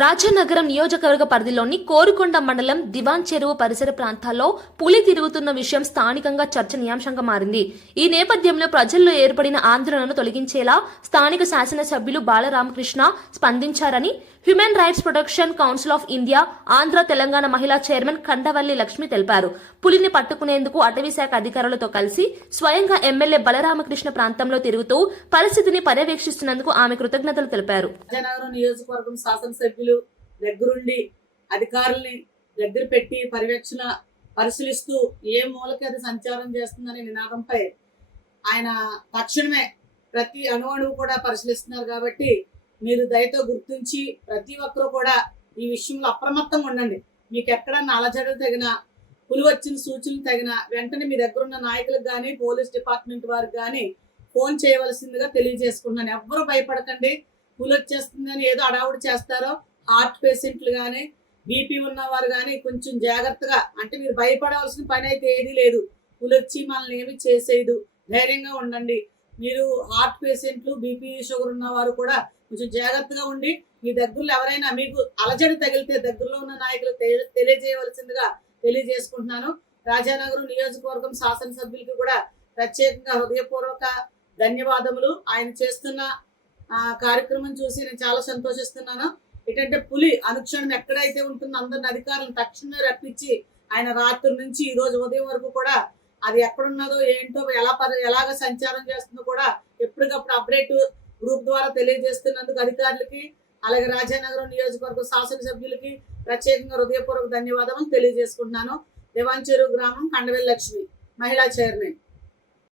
రాజానగరం నియోజకవర్గ పరిధిలోని కోరుకొండ మండలం దివాన్ చెరువు పరిసర ప్రాంతాల్లో పులి తిరుగుతున్న విషయం స్థానికంగా చర్చనీయాంశంగా మారింది. ఈ నేపథ్యంలో ప్రజల్లో ఏర్పడిన ఆందోళనను తొలగించేలా స్థానిక శాసనసభ్యులు బాలరామకృష్ణ స్పందించారని human rights protection council of India Andhra Telangana మహిళా చైర్మన్ కండవల్లి లక్ష్మి తెలిపారు. పులిని పట్టుకునేందుకు అటవీశాఖ అధికారులతో కలిసి స్వయంగా ఎమ్మెల్యే బలరామకృష్ణ ప్రాంతంలో తిరుగుతూ పరిస్థితిని పర్యవేక్షిస్తున్నందుకు ఆమె కృతజ్ఞతలు తెలిపారు. నియోజకవర్గం శాసనసభ్యులు దగ్గరుండి అధికారుల్ని దగ్గర పెట్టి పర్యవేక్షణ పరిశీలిస్తూ ఏ మూలకి అది సంచారం చేస్తుందనే నినాదంపై ఆయన తక్షణమే ప్రతి అణువు కూడా పరిశీలిస్తున్నారు. కాబట్టి మీరు దయతో గుర్తించి ప్రతి ఒక్కరూ కూడా ఈ విషయంలో అప్రమత్తంగా ఉండండి. మీకు ఎక్కడన్నా అలజడి తగిన పులి వచ్చిన సూచనలు తగిన వెంటనే మీ దగ్గర ఉన్న నాయకులకు కానీ పోలీస్ డిపార్ట్మెంట్ వారికి కానీ ఫోన్ చేయవలసిందిగా తెలియజేసుకుంటున్నాను. ఎవ్వరూ భయపడకండి. పులి వచ్చేస్తుందని ఏదో అడావుడి చేస్తారో హార్ట్ పేషెంట్లు కానీ బీపీ ఉన్నవారు కానీ కొంచెం జాగ్రత్తగా, అంటే మీరు భయపడవలసిన పని అయితే ఏదీ లేదు. పులి వచ్చి మనల్ని ఏమి చేసేది, ధైర్యంగా ఉండండి. మీరు హార్ట్ పేషెంట్లు బీపీ షుగర్ ఉన్నవారు కూడా కొంచెం జాగ్రత్తగా ఉండి మీ దగ్గరలో ఎవరైనా మీకు అలజడి తగిలితే దగ్గరలో ఉన్న నాయకులు తెలియజేయవలసిందిగా తెలియజేసుకుంటున్నాను. రాజానగరం నియోజకవర్గం శాసనసభ్యులకి కూడా ప్రత్యేకంగా హృదయపూర్వక ధన్యవాదములు. ఆయన చేస్తున్న కార్యక్రమం చూసి నేను చాలా సంతోషిస్తున్నాను. ఏంటంటే పులి అనుక్షణం ఎక్కడైతే ఉంటుందో అందరిని అధికారులను తక్షణమే రప్పించి ఆయన రాత్రి నుంచి ఈ రోజు ఉదయం వరకు కూడా అది ఎక్కడున్నదో ఏంటో ఎలాగ సంచారం చేస్తుందో కూడా ఎప్పటికప్పుడు అప్డేట్ గ్రూప్ ద్వారా తెలియజేస్తున్నందుకు అధికారులకి అలాగే రాజానగరం నియోజకవర్గ శాసనసభ్యులకి ప్రత్యేకంగా హృదయపూర్వక ధన్యవాదాలు తెలియజేసుకుంటున్నాను. దివాన్ చెరువు గ్రామం కండవల్లి లక్ష్మి, మహిళా చైర్మన్.